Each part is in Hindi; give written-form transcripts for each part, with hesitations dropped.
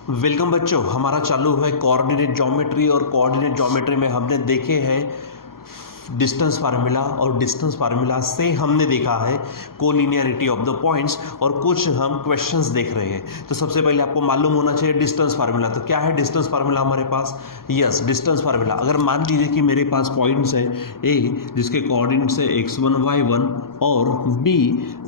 वेलकम बच्चों, हमारा चालू है कोऑर्डिनेट ज्योमेट्री। और कोऑर्डिनेट ज्योमेट्री में हमने देखे हैं डिस्टेंस फार्मूला, और डिस्टेंस फार्मूला से हमने देखा है कोलिनियरिटी ऑफ द पॉइंट्स, और कुछ हम क्वेश्चंस देख रहे हैं। तो सबसे पहले आपको मालूम होना चाहिए डिस्टेंस फार्मूला। तो क्या है डिस्टेंस फार्मूला हमारे पास? Yes, distance formula. अगर मान लीजिए कि मेरे पास पॉइंट्स है ए जिसके कोऑर्डिनेट्स है x1 y1 और b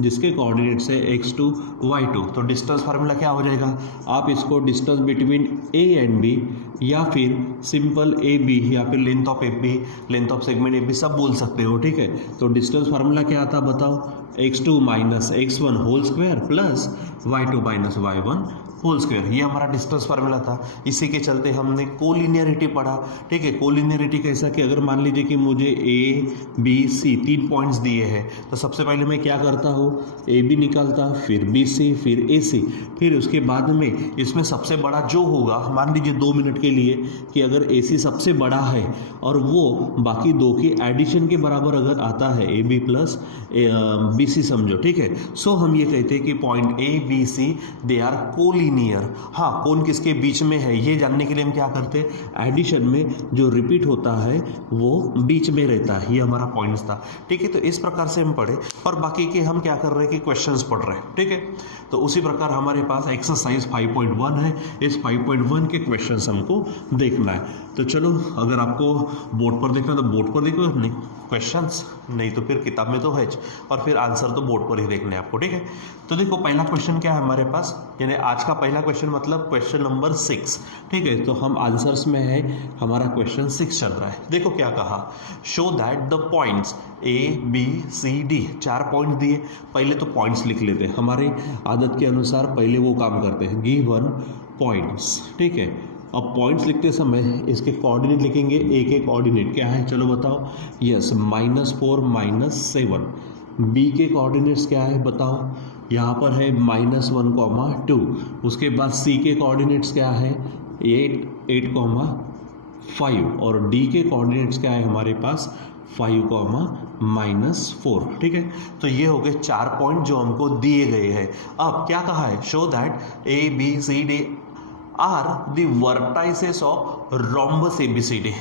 जिसके कोऑर्डिनेट्स है x2 y2, तो डिस्टेंस फार्मूला क्या हो जाएगा? आप इसको distance between a and b, या फिर सिंपल ए बी, या फिर length of A B, length of segment A B, सब बोल सकते हो। ठीक है, तो डिस्टेंस फार्मूला क्या आता बताओ? x2 minus x1 whole square plus y2 minus y1 whole square. ये हमारा डिस्टेंस फार्मूला था। इसी के चलते हमने कोलिनियरिटी पढ़ा। ठीक है, कोलिनियरिटी कैसा कि अगर मान लीजिए कि मुझे ए बी सी 3 पॉइंट्स दिए हैं, तो सबसे पहले मैं क्या करता हूँ? ए बी निकालता, फिर बी सी, फिर ए सी, फिर उसके बाद में इसमें सबसे बड़ा जो होगा, मान लीजिए 2 मिनट के लिए कि अगर ए सी सबसे बड़ा है और वो बाकी दो की एडिशन के बराबर अगर आता है, A B plus B C समझो। ठीक है, सो हम ये कहते हैं कि point A B C they are collinear. हाँ, कौन किसके बीच में है ये जानने के लिए हम क्या करते हैं? एडिशन में जो रिपीट होता है वो बीच में रहता है। ये हमारा पॉइंट्स था। ठीक है, तो इस प्रकार से हम पढ़े, और बाकी के हम क्या कर रहे हैं कि क्वेश्चंस पढ़ रहे हैं। ठीक है, तो उसी प्रकार हमारे पास एक्सरसाइज 5.1 है। इस 5.1 के क्वेश्चंस हमको देखना है। तो चलो, अगर आपको बोर्ड पर देखना तो बोर्ड पर देखो, नहीं क्वेश्चंस, नहीं तो फिर किताब में तो है, और फिर आंसर तो बोर्ड पर ही देखने हैं आपको। ठीक है, तो देखो पहला क्वेश्चन क्या है हमारे पास, यानी आज का पहला क्वेश्चन मतलब क्वेश्चन नंबर 6। ठीक है, तो हम आंसर्स में है, हमारा क्वेश्चन 6 चल रहा है। देखो क्या कहा, show that the points A B C D, 4 point दिए। पहले तो पॉइंट्स लिख लेते हैं, हमारे आदत के अनुसार पहले वो काम करते हैं, गिवन पॉइंट्स। ठीक है, अब पॉइंट्स लिखते समय इसके कोऑर्डिनेट लिखेंगे। ए के कोऑर्डिनेट क्या है चलो बताओ? यस, -4 -7। बी के कोऑर्डिनेट्स क्या है बताओ? यहाँ पर है -1, 2। उसके बाद सी के कोऑर्डिनेट्स क्या है? 8, 5। और डी के कोऑर्डिनेट्स क्या है हमारे पास? 5, -4। ठीक है, तो ये हो गए 4 पॉइंट जो हमको दिए गए हैं। अब क्या कहा है? Show that A B C D are the vertices of rhombus ABCD।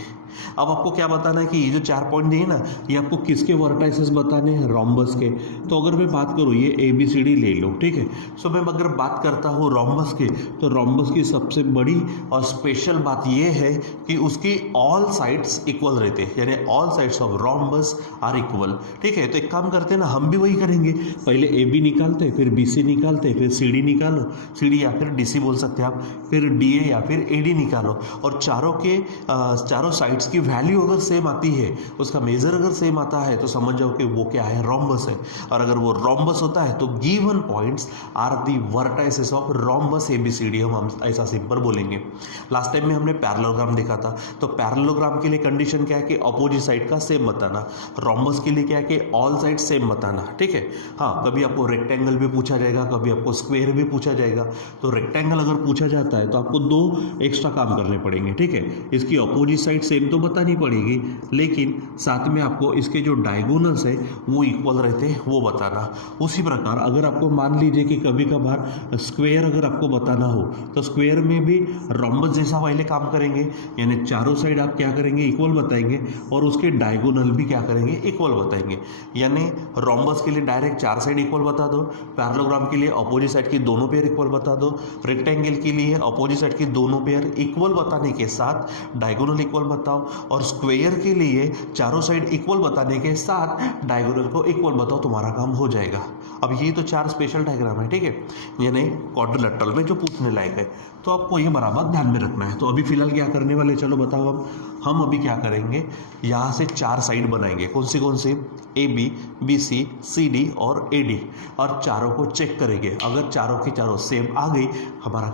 अब आपको क्या बताना है कि ये जो 4 पॉइंट दिए ना, ये आपको किसके वर्टाइसेस बताने हैं? रोम्बस के। तो अगर मैं बात करूँ, ये ABCD ले लो। ठीक है, सो मैं अगर बात करता हूँ रोम्बस के, तो रोम्बस की सबसे बड़ी और स्पेशल बात ये है कि उसकी ऑल साइड्स इक्वल रहते हैं, यानी all sides of rhombus are equal. ठीक है, तो एक काम करते हैं ना, हम भी वही करेंगे। पहले AB निकालते, फिर BC निकालते, फिर CD निकालो, CD या फिर DC बोल सकते हैं आप, फिर DA या फिर AD निकालो, और चारों साइड्स की वैल्यू अगर सेम आती है, उसका मेजर अगर सेम आता है, तो समझ जाओ कि वो क्या है? रोम्बस है। और अगर वो रोम्बस होता है तो given points are the vertices of rhombus ABCD, हम ऐसा सिंपल बोलेंगे। लास्ट टाइम में हमने पैरेललोग्राम देखा था, तो पैरेललोग्राम के लिए कंडीशन क्या है कि अपोजिट साइड का सेम बताना। रोम्बस के लिए क्या है कि ऑल साइड सेम बताना। ठीक है, हाँ, कभी आपको रेक्टेंगल भी पूछा जाएगा, कभी आपको स्क्वायर भी पूछा जाएगा। तो रेक्टेंगल अगर पूछा जाता है तो आपको 2 एक्स्ट्रा काम करने पड़ेंगे। ठीक है, इसकी अपोजिट साइड सेम तो बतानी पड़ेगी, लेकिन साथ में आपको इसके जो डायगोनल्स है वो इक्वल रहते हैं, वो बताना। उसी प्रकार अगर आपको मान लीजिए कि कभी कभार स्क्वायर अगर आपको बताना हो, तो स्क्वायर में भी रोम्बस जैसा पहले काम करेंगे, यानी चारों साइड आप क्या करेंगे? इक्वल बताएंगे, और उसके डायगोनल भी क्या करेंगे? इक्वल बताएंगे। यानी रोम्बस के लिए डायरेक्ट 4 साइड इक्वल बता दो, पैरेललोग्राम के लिए अपोजिट साइड की दोनों पेयर इक्वल बता दो, रेक्टेंगल के लिए अपोजिट साइड की दोनों पेयर इक्वल बताने के साथ डायगोनल इक्वल बताओ, और स्क्वायर के लिए चारों साइड इक्वल बताने के साथ डायगोनल को इक्वल बताओ, तुम्हारा काम हो जाएगा। अब ये तो 4 स्पेशल डायग्राम है। ठीक है, यानी क्वाड्रिलेटरल में जो पूछने लायक है, तो आपको ये बराबर ध्यान में रखना है। तो अभी फिलहाल क्या करने वाले, चलो बताओ। हम अभी क्या करेंगे, यहाँ से 4 साइड बनाएंगे। कौन सी? AB, BC, CD और AD, और चारों को चेक करेंगे। अगर चारों की चारों सेम आ गई, हमारा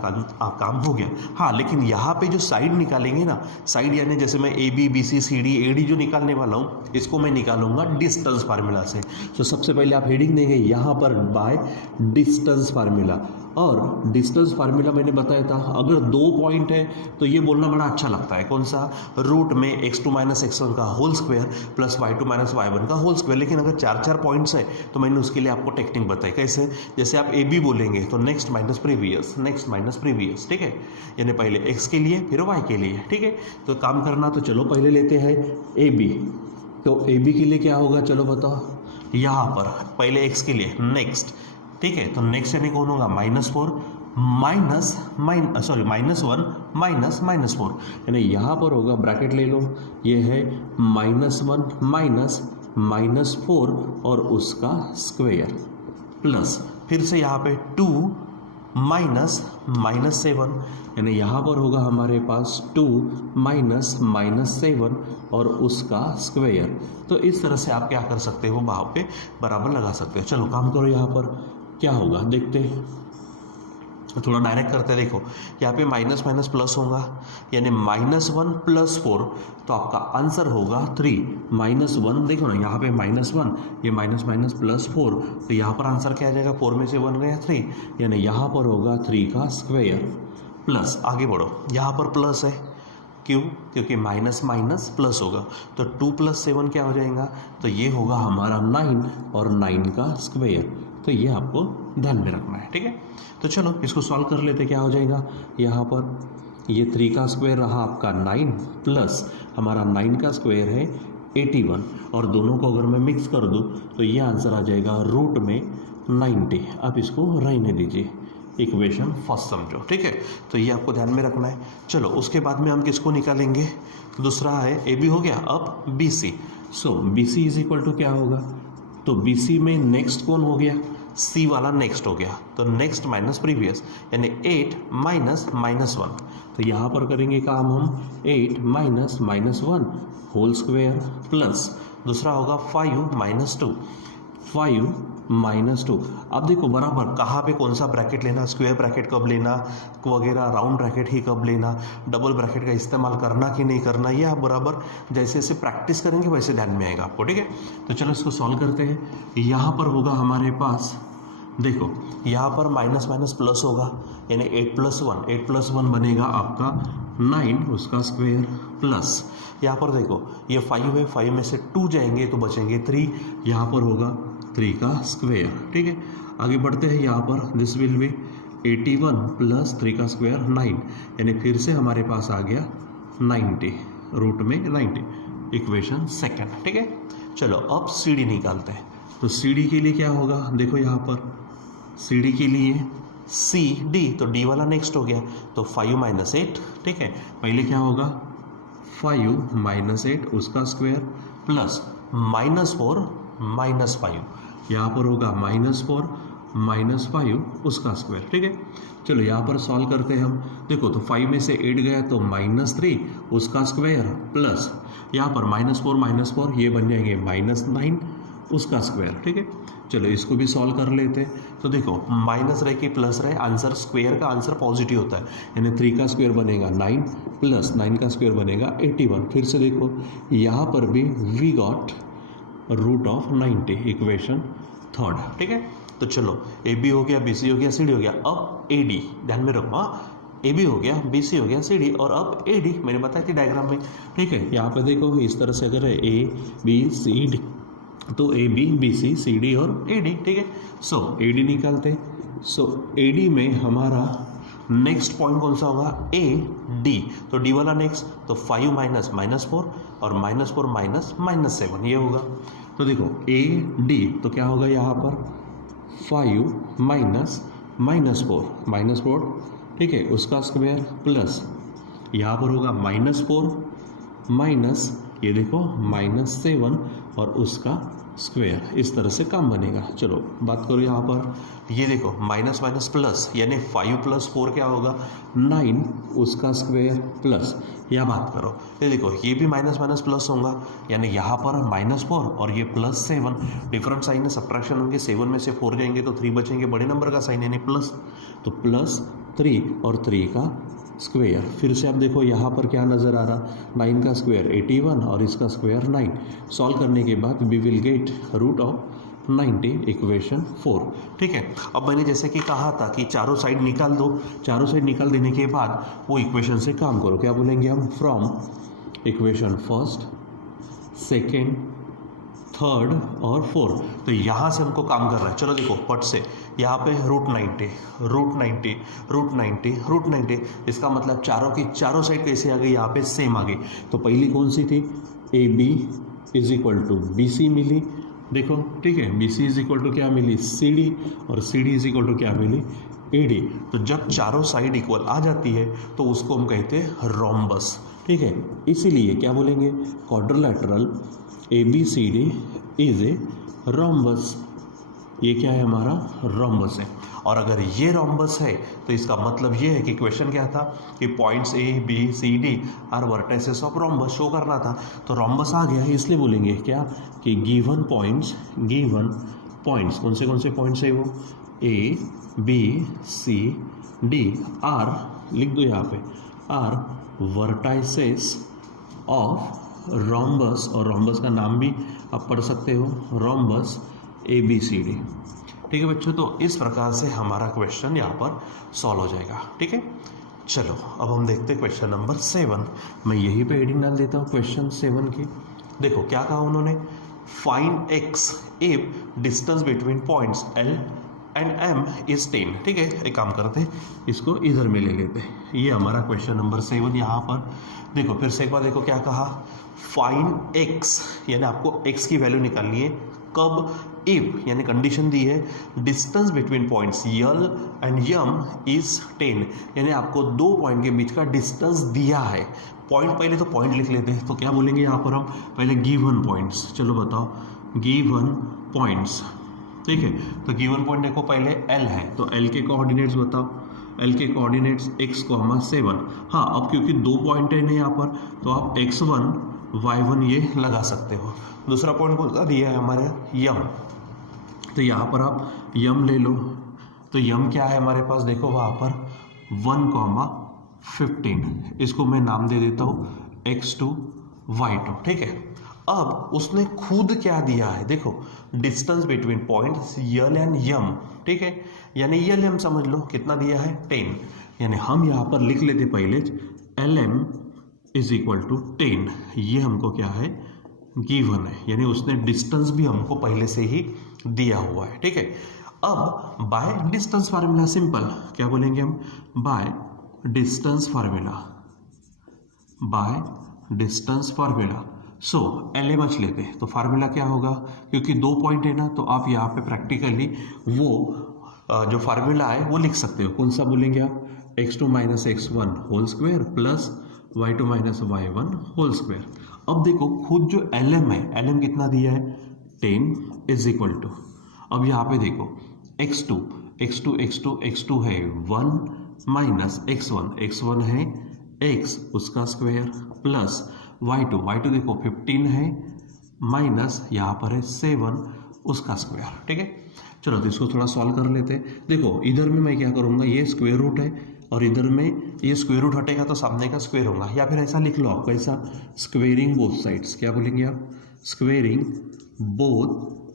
काम हो गया। हाँ, लेकिन यहाँ पे जो साइड निकालेंगे ना, साइड यानी जैसे मैं AB, BC, CD, AD जो निकालने वाला हूँ, इसको मैं निकालूंगा डिस्टेंस फार्मूला से। तो सबसे पहले आप हेडिंग देंगे यहाँ पर बाय डिस्टेंस फार्मूला। और डिस्टेंस फार्मूला मैंने बताया था, अगर 2 पॉइंट है तो ये बोलना बड़ा अच्छा लगता है, कौन सा, रूट में x2 माइनस x1 का whole square plus y2 minus y1 का होल स्क्वायर। लेकिन अगर 4 पॉइंट्स है तो मैंने उसके लिए आपको टेक्निक बताई, कैसे, जैसे आप AB बोलेंगे तो next minus previous, next minus previous, ठीक है, यानी पहले x के लिए फिर y के लिए, ठीक है। तो काम करना, तो चलो पहले लेते हैं AB। तो AB के लिए क्या होगा, चलो बताओ, यहाँ पर पहले x के लिए नेक्स्ट, ठीक है, तो नेक्स्ट यानी कौन होगा, -4 माइनस -1 माइनस -4, यानी यहाँ पर होगा, ब्रैकेट ले लो, ये है -1 माइनस -4 और उसका स्क्वायर प्लस फिर से यहाँ पे 2 माइनस -7, यानी यहाँ पर होगा हमारे पास 2 माइनस -7 और उसका स्क्वायर। तो इस तरह से आप क्या कर सकते हो, वहाँ पे बराबर लगा सकते हो। चलो काम करो, यहाँ पर क्या होगा देखते हैं, थोड़ा डायरेक्ट करते हैं। देखो यहाँ पे माइनस माइनस प्लस होगा, यानी -1 + 4, तो आपका आंसर होगा 3 -1। देखो ना यहाँ पे -1, ये माइनस माइनस +4, तो यहाँ पर आंसर क्या आ जाएगा, 4 में से 1 गया 3, यानी यहाँ पर होगा 3 का स्क्वायर प्लस, आगे बढ़ो, यहाँ पर प्लस है, क्यों, क्योंकि माइनस माइनस प्लस होगा, तो 2 + 7 क्या हो जाएगा, तो ये होगा हमारा 9 और 9 का स्क्वायर। तो ये आपको ध्यान में रखना है, ठीक है। तो चलो इसको सॉल्व कर लेते, क्या हो जाएगा, यहाँ पर ये 3 का स्क्वायर रहा आपका 9 प्लस हमारा 9 का स्क्वायर है 81, और दोनों को अगर मैं मिक्स कर दूँ तो ये आंसर आ जाएगा रूट में 90। अब इसको रहने दीजिए, इक्वेशन फर्स्ट समझो, ठीक है। तो ये आपको ध्यान में रखना है। चलो उसके बाद में हम किसको निकालेंगे, दूसरा है AB हो गया, अब BC। So BC is equal to क्या होगा, तो BC में नेक्स्ट कौन हो गया, C वाला नेक्स्ट हो गया, तो नेक्स्ट माइनस प्रीवियस, यानी 8 माइनस -1। तो यहाँ पर करेंगे काम हम, 8 माइनस -1 होल स्क्वायर प्लस दूसरा होगा 5 माइनस 2, 5 माइनस 2। अब देखो बराबर कहाँ पे कौन सा ब्रैकेट लेना, स्क्वायर ब्रैकेट कब लेना वगैरह, राउंड ब्रैकेट ही कब लेना, डबल ब्रैकेट का इस्तेमाल करना कि नहीं करना, ये आप बराबर जैसे जैसे प्रैक्टिस करेंगे वैसे ध्यान में आएगा आपको, ठीक है। तो चलो इसको सॉल्व करते हैं। यहाँ पर होगा हमारे पास, देखो यहाँ पर माइनस माइनस प्लस होगा, यानी 8 + 1 बनेगा आपका 9 उसका स्क्वायर प्लस, यहाँ पर देखो ये 5 है, 5 में से 2 जाएंगे तो बचेंगे 3, यहाँ पर होगा 3 का स्क्वायर, ठीक है। आगे बढ़ते हैं, यहाँ पर दिस विल बी 81 प्लस 3 का स्क्वायर 9, यानी फिर से हमारे पास आ गया 90, रूट में 90, इक्वेशन सेकंड, ठीक है। चलो अब CD निकालते हैं। तो CD के लिए क्या होगा, देखो यहाँ पर CD के लिए CD, तो D वाला नेक्स्ट हो गया, तो 5 माइनस 8, ठीक है। पहले क्या होगा, 5 माइनस 8 उसका स्क्वायर प्लस -4 माइनस 5, यहाँ पर होगा -4 माइनस 5 उसका स्क्वायर, ठीक है। चलो यहाँ पर सॉल्व करते हैं हम। देखो तो 5 में से 8 गया तो -3 उसका स्क्वायर प्लस यहाँ पर -4 ये बन जाएंगे -9 उसका स्क्वायर, ठीक है। चलो इसको भी सॉल्व कर लेते हैं। तो देखो माइनस रहे कि प्लस रहे, आंसर स्क्वायर का आंसर पॉजिटिव होता है, यानी 3 का स्क्वायर बनेगा 9 प्लस 9 का स्क्वायर बनेगा 81। फिर से देखो यहाँ पर भी we got root of 90, equation third, ठीक है। तो चलो AB हो गया, BC हो गया, CD हो गया, अब AD ध्यान में रखो, AB हो गया, BC हो गया, CD, और अब AD मैंने बताया थी डायग्राम में, ठीक है। यहाँ पे देखो इस तरह से अगर है ABCD, तो AB BC CD और AD, ठीक है। सो AD निकालते, सो AD में हमारा नेक्स्ट पॉइंट कौन सा होगा, AD, तो D वाला नेक्स्ट, तो 5 माइनस -4 और -4 माइनस -7 ये होगा। तो देखो AD तो क्या होगा यहाँ पर 5 माइनस -4, ठीक है, उसका स्क्वायर प्लस यहाँ पर होगा -4 माइनस ये देखो -7 और उसका स्क्वायर, इस तरह से काम बनेगा। चलो बात करो यहाँ पर, ये देखो माइनस माइनस प्लस, यानी 5 + 4 क्या होगा 9 उसका स्क्वायर प्लस, यहाँ बात करो ये देखो ये भी माइनस माइनस प्लस होगा, यानी यहाँ पर -4 और ये +7, डिफरेंट साइन है, सब्ट्रैक्शन होंगे, 7 में से 4 जाएंगे तो 3 बचेंगे, बड़े नंबर का साइन यानी प्लस, तो +3 और 3 का स्क्वायर। फिर से आप देखो यहाँ पर क्या नज़र आ रहा, 9 का स्क्वायर 81 और इसका स्क्वायर 9। सॉल्व करने के बाद we will get root of 90 equation 4। ठीक है, अब मैंने जैसे कि कहा था कि चारों साइड निकाल दो, चारों साइड निकाल देने के बाद वो इक्वेशन से काम करो। क्या बोलेंगे हम? From equation first, second, third और फोर्थ। तो यहाँ से हमको काम करना है। चलो देखो पट से, यहाँ पे √90 √90 √90 √90, इसका मतलब चारों की चारों साइड कैसे आ गई? यहाँ पे सेम आ गई। तो पहली कौन सी थी? AB = BC मिली, देखो ठीक है। BC = क्या मिली? CD, और CD = क्या मिली? AD। तो जब चारों साइड इक्वल आ जाती है तो उसको हम कहते हैं रोम्बस। ठीक है, इसीलिए क्या बोलेंगे? Quadrilateral ABCD is a rhombus. ये क्या है? हमारा रोम्बस है। और अगर ये रोम्बस है तो इसका मतलब ये है कि क्वेश्चन क्या था कि points A B C D are vertices of rhombus show करना था। तो रोम्बस आ गया है, इसलिए बोलेंगे क्या कि गिवन पॉइंट्स कौन से पॉइंट्स है वो? A B C D are, लिख दो यहाँ पे, आर वर्टाइसेस ऑफ रोम्बस, और रोम्बस का नाम भी आप पढ़ सकते हो, रोम्बस ABCD। ठीक है बच्चों, तो इस प्रकार से हमारा क्वेश्चन यहाँ पर सॉल्व हो जाएगा। ठीक है, चलो अब हम देखते हैं क्वेश्चन नंबर 7। मैं यहीं पे हेडिंग डाल देता हूँ क्वेश्चन 7 की। देखो क्या कहा उन्होंने? Find x if distance between points L and M is 10। ठीक है, एक काम करते हैं, इसको इधर में ले लेते हैं। ये हमारा क्वेश्चन नंबर 7 यहाँ पर। देखो फिर से एक बार देखो क्या कहा? फाइंड x, यानी आपको x की वैल्यू निकालनी है। कब? इफ, यानी कंडीशन दी है distance between points L and M is 10, यानी आपको दो पॉइंट के बीच का डिस्टेंस दिया है। पॉइंट, पहले तो पॉइंट लिख लेते हैं। तो क्या बोलेंगे यहाँ पर हम? पहले गिवन पॉइंट्स। चलो बताओ, गिवन पॉइंट्स। ठीक है, तो गिवन पॉइंट देखो पहले L है, तो L के कोऑर्डिनेट्स बताओ। L के कोऑर्डिनेट्स x, 7। हाँ, अब क्योंकि दो पॉइंट है यहाँ पर, तो आप x1 y1 ये लगा सकते हो। दूसरा पॉइंट कौन सा दिया है हमारे? M। तो यहाँ पर आप M ले लो। तो M क्या है हमारे पास? देखो वहाँ पर 1,15, इसको मैं नाम दे देता हूँ x2 y2। ठीक है, अब उसने खुद क्या दिया है? देखो distance between points L and M। ठीक है, यानी L M समझ लो कितना दिया है? 10। यानी हम यहाँ पर लिख लेते पहले LM = 10। ये हमको क्या है? गिवन है, यानी उसने डिस्टेंस भी हमको पहले से ही दिया हुआ है। ठीक है, अब बाय डिस्टेंस फार्मूला सिंपल क्या बोलेंगे हम? By distance formula. So LMH लेते हैं तो फार्मूला क्या होगा? क्योंकि दो पॉइंट है ना, तो आप यहाँ पे प्रैक्टिकली वो जो फार्मूला है वो लिख सकते हो। कौन सा बोलेंगे आप? x2 - x1 whole square plus y2 - y1 whole square. अब देखो खुद जो LM है, LM कितना दिया है? 10 = अब यहाँ पे देखो x2 है 1 माइनस x1 है x उसका स्क्वायर प्लस y2 देखो 15 है माइनस यहाँ पर है 7 उसका स्क्वायर। ठीक है, चलो तो इसको थोड़ा सॉल्व कर लेते हैं। देखो इधर में मैं क्या करूँगा? ये स्क्वायर रूट है और इधर में ये स्क्वायर रूट हटेगा तो सामने का स्क्वायर होगा, या फिर ऐसा लिख लो आप, कैसा? Squaring both sides. क्या बोलेंगे आप? स्क्वेयरिंग बोथ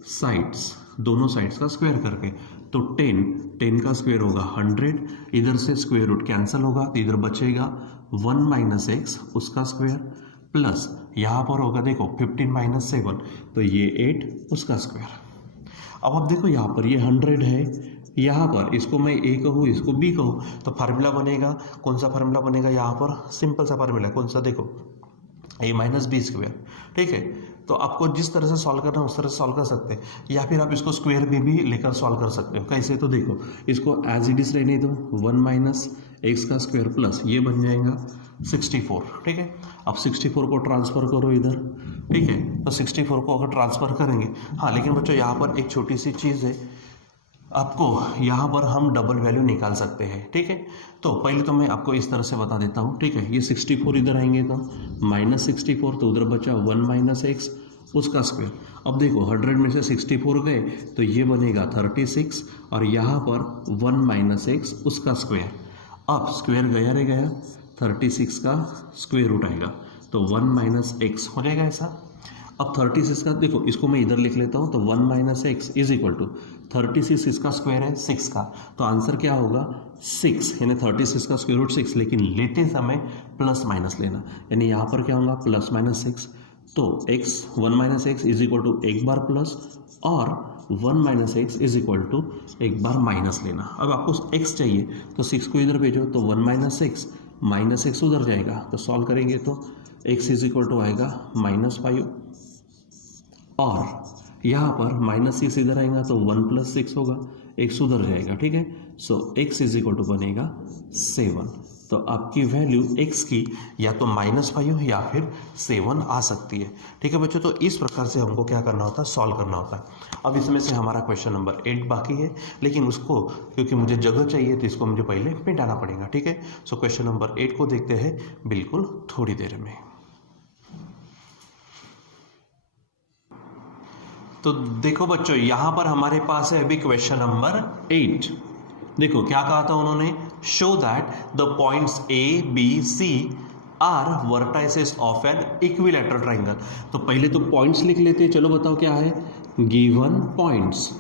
साइड्स, दोनों साइड्स का स्क्वायर करके। तो 10 का स्क्वायर होगा 100, इधर से स्क्वायर रूट कैंसिल होगा तो इधर बचेगा 1 माइनस x उसका स्क्वायर प्लस यहाँ पर होगा देखो 15 - 7 तो ये 8 उसका स्क्वायर। अब आप देखो यहाँ पर ये 100 है, यहाँ पर इसको मैं A कहूँ इसको B कहूँ, तो फार्मूला बनेगा। कौन सा फार्मूला बनेगा? यहाँ पर सिंपल सा फार्मूला कौन सा? देखो A - B²। ठीक है, तो आपको जिस तरह से सॉल्व करना है उस तरह से सॉल्व कर सकते हैं, या फिर आप इसको स्क्वायर में भी लेकर सॉल्व कर सकते हो। कैसे? तो देखो इसको एज इट इज रहने दो, 1 माइनस x का स्क्वायर प्लस ये बन जाएगा 64। ठीक है, अब 64 को ट्रांसफर करो इधर। ठीक है, तो 64 को अगर ट्रांसफर करेंगे, हाँ लेकिन बच्चों यहाँ पर एक छोटी सी चीज़ है, आपको यहाँ पर हम डबल वैल्यू निकाल सकते हैं। ठीक है, तो पहले तो मैं आपको इस तरह से बता देता हूँ। ठीक है, ये 64 इधर आएंगे तो -64, तो उधर बचा 1 माइनस x उसका स्क्वायर। अब देखो 100 में से 64 गए तो ये बनेगा 36 और यहाँ पर 1 माइनस x उसका स्क्वायर। अब स्क्वायर गया रह गया, 36 का स्क्वायर रूट आएगा तो 1 माइनस x हो जाएगा ऐसा। अब 36 का देखो, इसको मैं इधर लिख लेता हूँ, तो 1 minus X is equal to 36 इसका स्क्वायर है 6 का, तो आंसर क्या होगा 6, यानी 36 का स्क्वायर रूट 6। लेकिन लेते समय प्लस माइनस लेना, यानी यहाँ पर क्या होगा प्लस माइनस 6, तो x 1 minus X is equal to एक बार प्लस और 1 minus X is equal to एक बार माइनस लेना। अब आपको x चाहिए तो 6 को इधर भेजो, तो 1 माइनस एक्स उधर जाएगा, तो सॉल्व करेंगे तो x इज इक्वल टू आएगा -5 और यहाँ पर -6 इधर आएगा तो 1 + 6 होगा, x उधर जाएगा, ठीक है। सो x इज इक्वल टू बनेगा 7। तो आपकी वैल्यू x की या तो -5 या फिर 7 आ सकती है, ठीक है बच्चों। तो इस प्रकार से हमको क्या करना होता है, सॉल्व करना होता है। अब इसमें से हमारा क्वेश्चन नंबर 8 बाकी है, लेकिन उसको क्योंकि मुझे जगह चाहिए तो इसको मुझे पहले मिटाना पड़ेगा, ठीक है। सो क्वेश्चन नंबर 8 को देखते हैं बिल्कुल थोड़ी देर में। तो देखो बच्चों, यहाँ पर हमारे पास है अभी क्वेश्चन नंबर 8। देखो क्या कहा था उन्होंने, show that the points A B C are vertices of an equilateral triangle. तो पहले तो पॉइंट्स लिख लेते हैं, चलो बताओ क्या है, गिवन पॉइंट्स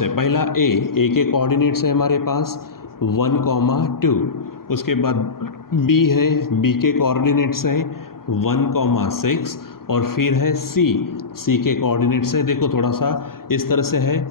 है। पहला ए के कोऑर्डिनेट्स है हमारे पास 1,2, उसके बाद बी है, बी के कोऑर्डिनेट्स है 1,6 और फिर है सी के कोऑर्डिनेट्स है, देखो थोड़ा सा इस तरह से है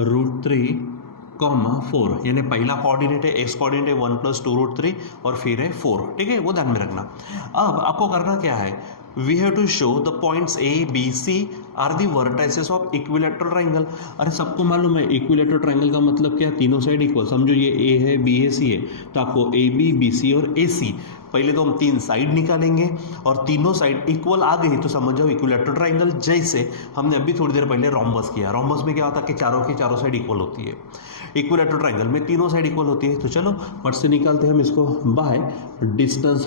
√3,4, यानी पहला कोऑर्डिनेट है एक्स कोऑर्डिनेट है 1 + 2√3 और फिर है 4, ठीक है, वो ध्यान में रखना। अब आपको करना क्या है, we have to show the points A B C are the vertices of equilateral triangle. अरे सबको मालूम है इक्विलैटरल ट्राइंगल का मतलब क्या, तीनों साइड इक्वल। समझो ये ए है, बी है, सी है, तो आपको ए बी, बी सी और ए सी, पहले तो हम 3 साइड निकालेंगे और तीनों साइड इक्वल आ गई तो समझ जाओ इक्विलैटरल ट्राइंगल। जैसे हमने अभी थोड़ी देर पहले रोम्बस किया, रोम्बस में क्या होता है कि चारों की चारों साइड इक्वल होती है, इक्विलैटरल ट्राइंगल में तीनों साइड इक्वल होती है। तो चलो फट से निकालते हैं हम इसको बाय डिस्टेंस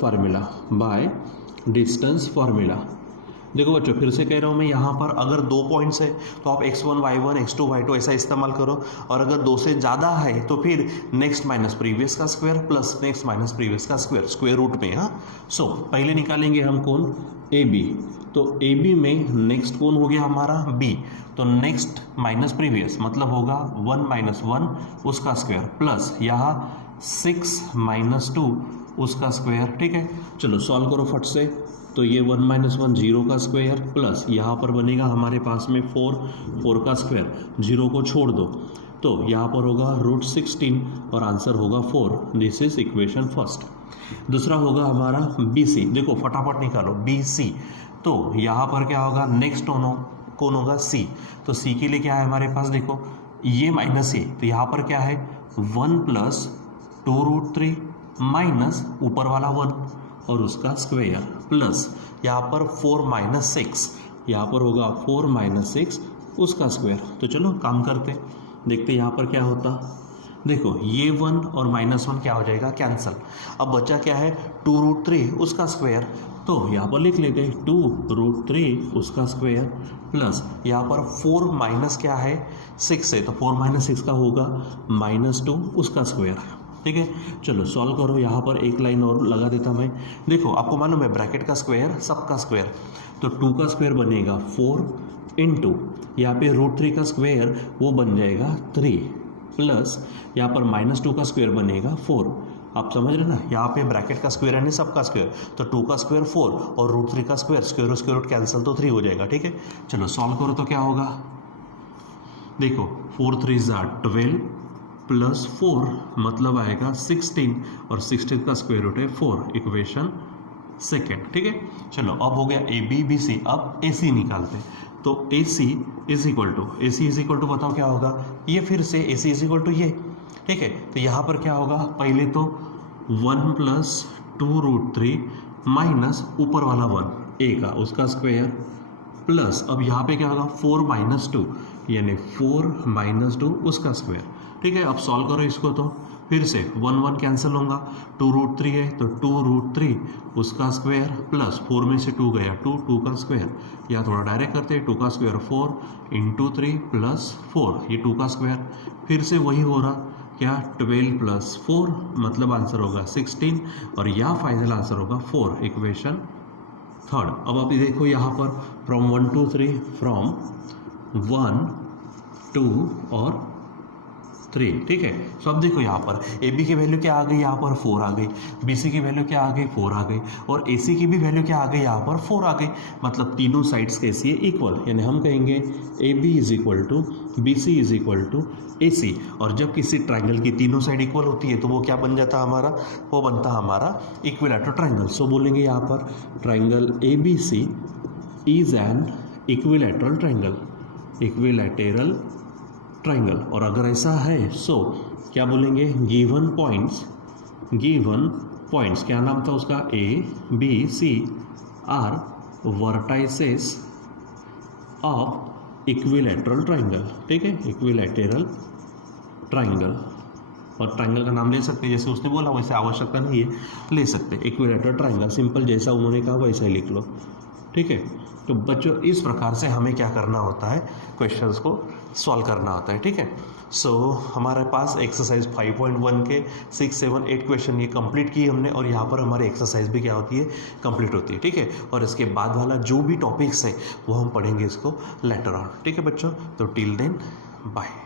फार्मूला। देखो बच्चों फिर से कह रहा हूँ मैं, यहाँ पर अगर 2 पॉइंट्स है तो आप x1 y1 x2 y2 ऐसा इस्तेमाल करो, और अगर 2 से ज़्यादा है तो फिर नेक्स्ट माइनस प्रीवियस का square plus next minus previous का स्क्वायर, स्क्वायर रूट में। हाँ, सो पहले निकालेंगे हम कौन, ए बी, तो ए बी में नेक्स्ट कौन हो गया हमारा बी, तो नेक्स्ट माइनस प्रीवियस मतलब होगा 1 - 1 उसका स्क्वायर प्लस यहाँ 6 - 2 उसका स्क्वायर, ठीक है। चलो सॉल्व करो फट से, तो ये 1 - 1 0 का स्क्वायर प्लस यहाँ पर बनेगा हमारे पास में 4 का स्क्वायर, 0 को छोड़ दो तो यहाँ पर होगा √16 और आंसर होगा 4। This is equation first. दूसरा होगा हमारा बी सी, देखो फटाफट निकालो बी सी, तो यहाँ पर क्या होगा, नेक्स्ट कौन होगा सी, तो सी के लिए क्या है हमारे पास, देखो ये माइनस ए, तो यहाँ पर क्या है 1 + 2√3 माइनस ऊपर वाला 1 और उसका स्क्वायर प्लस यहाँ पर 4 - 6, यहाँ पर होगा 4 - 6 उसका स्क्वायर। तो चलो काम करते, देखते यहाँ पर क्या होता। देखो ये 1 और -1 क्या हो जाएगा, कैंसल। अब बचा क्या है 2√3 उसका स्क्वायर, तो यहाँ पर लिख लेते 2√3 उसका स्क्वायर प्लस यहाँ पर 4 माइनस क्या है 6 है, तो 4 - 6 का होगा -2 उसका स्क्वायर, ठीक है। चलो सॉल्व करो, यहाँ पर एक लाइन और लगा देता मैं। देखो आपको मालूम है ब्रैकेट का स्क्वायर सबका स्क्वायर, तो 2 का स्क्वायर बनेगा 4 इंटू यहाँ पे √3 का स्क्वायर वो बन जाएगा 3 प्लस यहाँ पर -2 का स्क्वायर बनेगा 4। आप समझ रहे ना, यहाँ पे ब्रैकेट का स्क्वायर है सबका स्क्वायर, तो 2 का स्क्वायर 4 और √3 का स्क्वायर, स्क्वायर रूट कैंसिल तो 3 हो जाएगा, ठीक है। चलो सॉल्व करो तो क्या होगा, देखो 4 3 = 12 प्लस 4 मतलब आएगा 16 और 16 का स्क्वायर रूट है 4, इक्वेशन सेकेंड, ठीक है। चलो अब हो गया ए बी बी सी, अब ए सी निकालते हैं, तो ए सी इज इक्वल टू बताओ क्या होगा, ये फिर से ए सी इज इक्वल टू ये, ठीक है। तो यहाँ पर क्या होगा, पहले तो 1 + 2√3 माइनस ऊपर वाला 1 ए का उसका स्क्वायर प्लस अब यहाँ पे क्या होगा 4 - 2 यानी 4 - 2 उसका स्क्वायर, ठीक है। अब सॉल्व करो इसको, तो फिर से 1 1 कैंसिल होगा, 2√3 है तो 2√3 उसका स्क्वायर प्लस 4 में से 2 गया 2 का स्क्वायर, या थोड़ा डायरेक्ट करते हैं 2 का स्क्वायर 4 × 3 + 4, ये 2 का स्क्वायर, फिर से वही हो रहा क्या 12 + 4 मतलब आंसर होगा 16 और यहाँ फाइनल आंसर होगा 4, इक्वेशन थर्ड, अब आप देखो यहाँ पर फ्रॉम 1 to 3, फ्रॉम 1 2 और 3, ठीक है। सो अब देखो यहाँ पर ए बी की वैल्यू क्या आ गई, यहाँ पर 4 आ गई, बी सी की वैल्यू क्या आ गई, 4 आ गई, और ए सी की भी वैल्यू क्या आ गई, यहाँ पर 4 आ गई। मतलब तीनों साइड्स कैसी है, इक्वल, यानी हम कहेंगे A B is equal to B C is equal to A C. और जब किसी ट्राइंगल की तीनों साइड इक्वल होती है तो वो क्या बन जाता है हमारा, वो बनता है हमारा इक्विलैटरल ट्राइंगल। सो बोलेंगे यहाँ पर triangle A B C is an equilateral triangle, equilateral triangle. और अगर ऐसा है सो क्या बोलेंगे, गिवन पॉइंट्स क्या नाम था उसका, A B C are vertices of equilateral triangle, ठीक है, इक्विलैटरल ट्राइंगल। और ट्राइंगल का नाम ले सकते हैं, जैसे उसने बोला वैसे आवश्यकता नहीं है, ले सकते हैं इक्विलैटरल ट्राइंगल, सिंपल जैसा उन्होंने कहा वैसा ही लिख लो, ठीक है। तो बच्चों इस प्रकार से हमें क्या करना होता है, क्वेश्चंस को सॉल्व करना होता है, ठीक है। सो हमारे पास एक्सरसाइज 5.1 के 6, 7, 8 क्वेश्चन ये कंप्लीट किए हमने, और यहाँ पर हमारी एक्सरसाइज भी क्या होती है, कंप्लीट होती है, ठीक है। और इसके बाद वाला जो भी टॉपिक्स है वो हम पढ़ेंगे इसको लेटर ऑन, ठीक है बच्चों। तो टिल देन बाय।